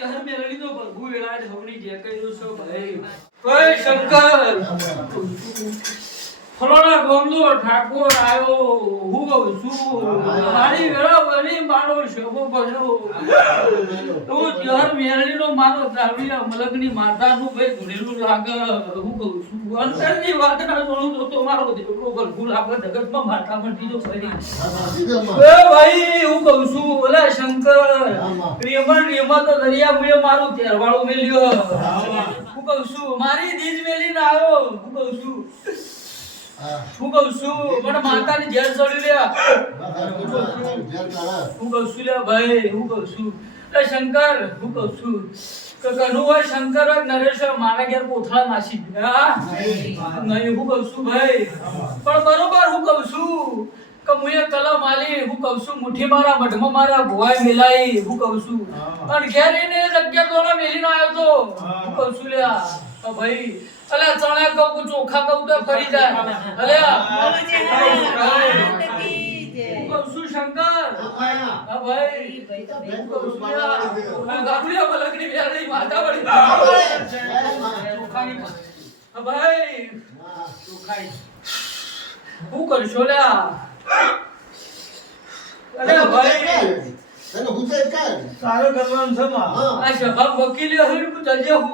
ચહેર મેળવી દો પ્રભુ વેળા જ હવણી જે કઈ દો છો ભાઈ. કોઈ શંકર. ફલોડા ગોમલો ઠાકોર આવ્યો હું કહું છું મારી વેળા બની મારો શોભો ભજો તો ચહેર મેળવીનો મારો દાવડિયા મલકની માતાનું ભાઈ ધૂણેલું લાગે. હું કહું છું અંતરની વાત ના જોડું તો તો મારો દેવડો ભરપૂર આપણે જગતમાં માથા મંડી જો ફરી ભાઈ હું કહું છું ઓલા શંકર રેમણ રેમા તો દરિયા મુએ મારું તેરવાળું મેલ્યો. હું. કહું છું મારી દીજ મેલીને આવ્યો. હું કહું છું. હું. કહું છું મને માતાની ઝેર ચડ્યું લે હું કહું છું લે ભાઈ હું કહું છું. એ શંકર હું કહું છું. કે કનુ હોય શંકર હોય નરેશ હોય મારા ઘેર કોથળા નાસી. નહીં હું કહું છું ભાઈ. પણ બરોબર હું કહું છું કે મુએ કલમ આલી હું કહું છું મુઠ્ઠી મારા મઢમાં મારા ભુવાએ મિલાઈ હું કહું છું. અને ઘેર એને જગ્યા તોલા મેલીને આવ્યો તો હું. કહું છું લ્યા ભાઈ અલ્યા ચણા કહું ચોખા કહું તો ફરી જાય. અલ્યા હું કહું છું શંકર હા. ભાઈ હું કહું છું લ્યા હું ગાબડિયા મલકની બેરડી માતા પડી ચોખાની હા ભાઈ હું કરશો લ્યા અરે ભાઈ સારું કરવાનું છે માં. આ સભા વકીલે હન હું જજે હું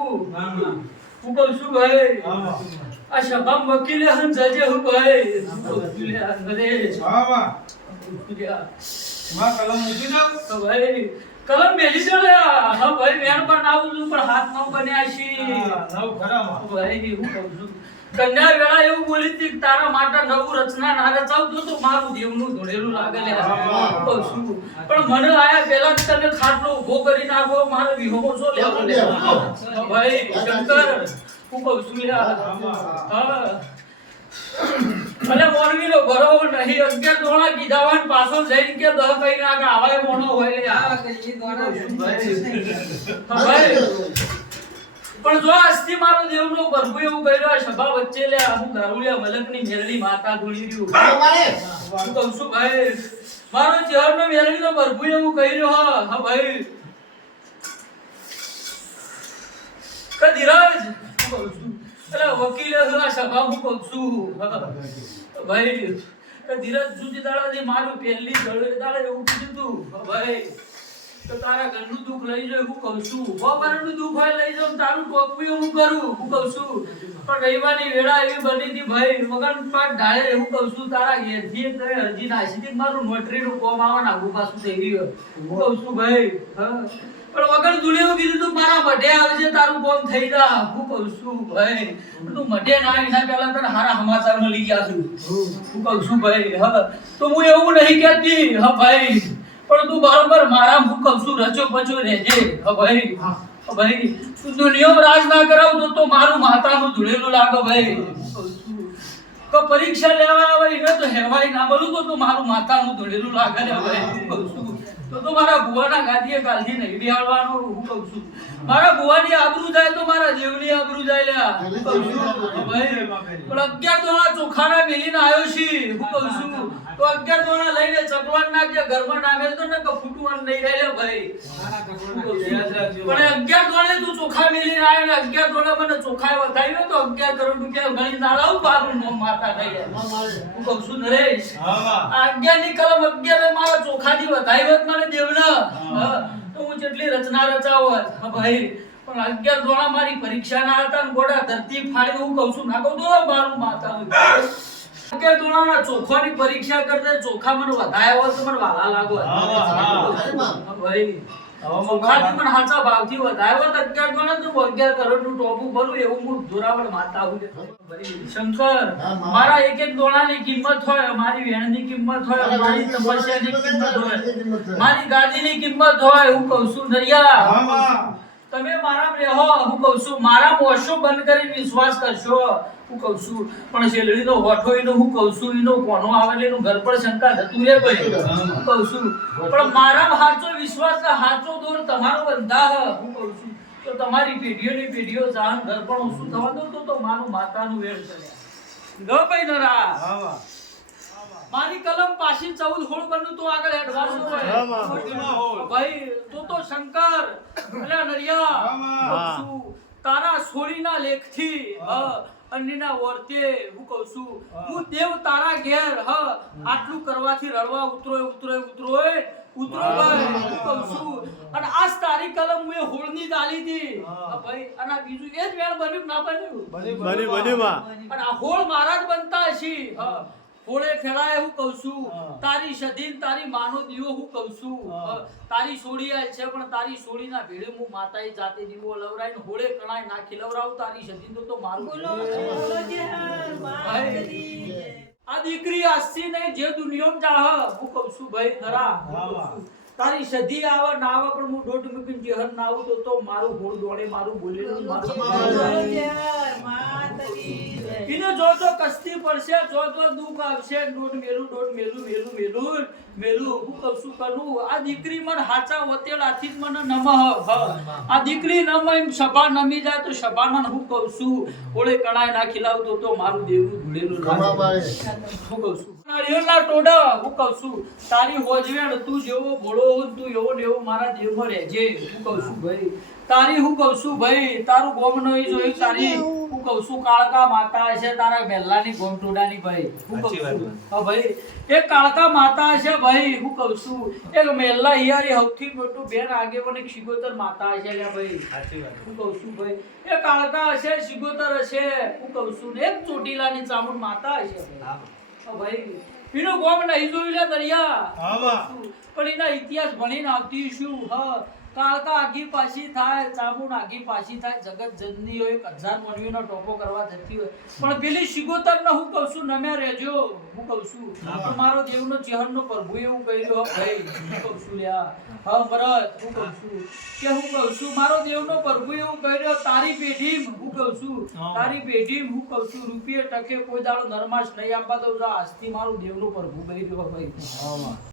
હું કહું છું ભાઈ. આ સભા વકીલે હન જજે હું ભાઈ. હું છું લ્યા હા, માં. હું માં કલમ મૂકી દો. તો ભાઈ કલમ મેલી દો હા ભાઈ મેન પણ આવું છું પણ હાથ ન બન્યા છી. નવ ખરામાં ભાઈ હું કહું છું. કન્યા વેળા એવું બોલી હતી કે તારા માટે નવું રચના ના રચાવ તો મારું દેવનું ધોળેલું લાગે લે. કહું છું. પણ મને આયા પહેલા જ તમે ખાટલો ઊભો કરી નાખો મારો વિહોમો છો લે. ભાઈ શંકર હું કહું છું લ્યા. હા. ભલે મોરવી નો બરોબર નહીં અગિયાર દોણા કીધાવાન પાછો જઈને કે દહ કઈ નાખ આવાય મોણો હોય લે હા દોણા પણ જો અસ્તિ મારો દેવનો પ્રભુ એવું કર્યો આ સભા વચ્ચે લે અમુક મલકની મેલડી માતા ધૂળી રહ્યું. હું કહું છું ભાઈ મારો ચહેરનો મેલડીનો પ્રભુ એવું કર્યો હા હા ભાઈ. કે ધીરજ હું કહું છું. અરે વકીલે સભા હું કહું છું. હા. ભાઈ ધીરજ જુદી દાડા મારું પહેલી એવું કીધું તું ભાઈ તો તારા ઘરનું દુઃખ લઈ જાઉં હું કહું છું. બપોરનું દુઃખ હોય લઈ જાઉં, તારું ટોપું હું કરું, હું કહું છું. પણ રવિવારની વેળા એવી બની હતી ભાઈ, મગન પાક ઢાળે, હું કહું છું, તારા ઘેરથી તમે અરજી નાસી હતી, મારું નોટરીનું કોમ આવે ને પાછું થઈ ગયું હું કહું છું, ભાઈ પણ વગર દુડે એવું કીધું તું, મારા મઢે આવજે, તારું કોમ થઈ જા. હું કહું છું, ભાઈ, તું મઢે ના એના પહેલા તને હારા સમાચાર લઈ ગયા છું હું કહું છું, ભાઈ, હા. તો હું એવું નહીં કહેતી, હા, ભાઈ. પણ તું બરોબર મારા હું કહું છું રચો પચો રહેજે ભાઈ ભાઈ તું દુનિયામાં રાજ ના કરાવ તો તો મારું માતાનું ધૂળેલું લાગો ભાઈ. તો પરીક્ષા લેવા આવે ને તો હેવાય ના બોલું તો તું મારું માતાનું ધૂળેલું લાગે ને ભાઈ કહું છું તો તો મારા ભુવાના ગાદીએ કાલથી નહીં બિહાડવાનું હું કહું છું. મારા ભુવાની આબરૂ જાય તો મારા દેવની આબરૂ જાય લ્યા. કહું છું ભાઈ પણ અગિયાર કહું છું. તો અગિયાર દોણા લઈને ચકવાન નાખજે ઘરમાં નાખેલ તો ને કે ફૂટવાનું નહીં રહે ભાઈ. પણ અગિયાર દોડે તું ચોખા મેલીને આવ્યો ને અગિયાર દોડે મને ચોખા વધાવ્યો તો અગિયાર કરોડ રૂપિયા ગણી ના લાવું બારું મમ માતા થઈ હું કહું છું નરેશ? અગિયારની કલમ અગિયાર મારા ચોખાથી વધાવ્યો મને દેવના. તો હું જેટલી રચના રચાવત હા ભાઈ પણ અગિયાર ધોળા મારી પરીક્ષા ના હતા ને ગોડા ધરતી ફાડી હું કહું છું નાખો તો મારું માતા અગિયાર દોડાના ચોખાની પરીક્ષા કરતા ચોખા મને વધાયા હોય તો મને વાલા લાગો. હા, હા. હા ભાઈ હવે માં ચોખાથી મને હાચા ભાવથી વધાયો હોત અગિયાર દોડા તો અગિયાર કરોડનું ટોપું ભરું એવું હું જોરાવર માતા શંકર મારા. એક એક દોડાની કિંમત હોય મારી વેણની કિંમત હોય મારી તપસ્યાની કિંમત હોય. મારી કિંમત હોય હું કહું છું દરિયા તમે મારા રહો હું કહું છું મારા મોશો બંધ કરીને વિશ્વાસ કરશો. હું કહું છું પણ શેલડીનો હોઠો એનો હું કહું છું એનો કોનો આવે એનું ઘર પર શંકા થતું રે ભાઈ હું કહું છું. પણ મારા હાચો વિશ્વાસ હાચો દોર તમારો બંધા હું કહું છું તો તમારી પેઢીઓની પેઢીઓ જાણ ઘર પણ ઓછું થવા દઉં? તો મારું માતાનું વેળ ચલ્યા ગો ભાઈ નરા. મારી કલમ પાછી ચૌદ હોળ બન્યું તો આગળ એડવાન્સ હોય. ભાઈ તો તો શંકર અલ્યા નરિયા તારા સોળીના લેખથી હ અન્યના વર્તે હું કહું છું હું. દેવ તારા ઘેર હ આટલું કરવાથી રડવા ઉતરોય ઉતરોય ઉતરોય ઉતરો ભાઈ હું કહું છું. અને આજ તારી કલમ મેં હોળની આલી હતી. ભાઈ અને આ બીજું એ જ વેળ બન્યું કે ના બન્યું? બન્યું બન્યું પણ આ હોળ મારા જ બનતા હશે હા. હોળે ફેરાય હું કઉ છું. તારી સધીન તારી માનો દીવો હું કઉ છું. તારી સોડી આય છે પણ તારી સોડીના ભેળે હું માતાએ જાતે દીવો લવરાઈને હોળે કણાય નાખી લવરાવું. તારી સધીન તો મારું ભાઈ, આ દીકરી આસી નહીં જે દુનિયામાં જાહ હું કઉ છું ભાઈ ખરા. તારી સધી આવે ના આવે પણ હું દોઢ મૂકીને જેહર ના આવું તો તો મારું હોળ દોડે મારું બોલેલું મારું એને જો જો કસ્તી પડશે જો જો દુઃખ આવશે. ડોટ મેલું ડોટ મેલું મેલું મેલું મેલું હું કહું શું કરું. આ દીકરી મને હાચા વતેલાથી જ મને નમઃ આ દીકરી નમ એમ સભા નમી જાય તો સભામાં હું કહું છું ઓળે કણાય ના ખીલાવતો તો મારું દેવું ધૂળેલું. હું કહું છું. નાળિયેરના ટોડા હું કહું છું. તારી હોજવેણ તું જેવો ભોળો હોય તું એવો ને એવો મારા દેવમાં રહેજે. હું કહું છું ભાઈ તારી હું કહું છું ભાઈ તારું ગોમ નહીં જોયું તારી હું કહું છું કાળકા માતા છે તારા બેલ્લાની ગોમ ટોડાની ભાઈ. હું કહું છું. હા ભાઈ એક કાળકા માતા છે ભાઈ હું કહું છું. એ મેલ્લા હિયારી સૌથી મોટું બેન આગે એક શિગોતર માતા લ્યા ભાઈ. હું કહું છું ભાઈ એ કાળકા હશે શિગોતર હશે. હું કહું છું ને એક ચોટીલાની ચામુંડ માતા હશે ભાઈ. હા. ભાઈ એનું ગોમ નહીં જોયું લે દરિયા. પણ એના ઇતિહાસ ભણીને આવતી શું હ. કાળકા આગી પાછી થાય ચામુંડ આગી પાછી થાય. જગત જનની હોય એક હજાર મનવીનો ટોપો કરવા થતી હોય. પણ પેલી શિગોતર ને હું કહું છું નમ્યા રહેજો. હું કહું છું પણ મારો દેવનો ચેહરનો પ્રભુ એવું કહ્યું. ભાઈ હું કહું છું લ્યા. હા ભરત હું કહું છું. કે હું કહું છું મારો દેવનો પ્રભુ એવું કહ્યું તારી પેઢી હું કહું છું. તારી પેઢી હું કહું છું રૂપિયે ટકે કોઈ દાડો નરમાશ નહીં આપવા દઉં આજથી મારું દેવનો પ્રભુ કહી રહ્યો ભાઈ.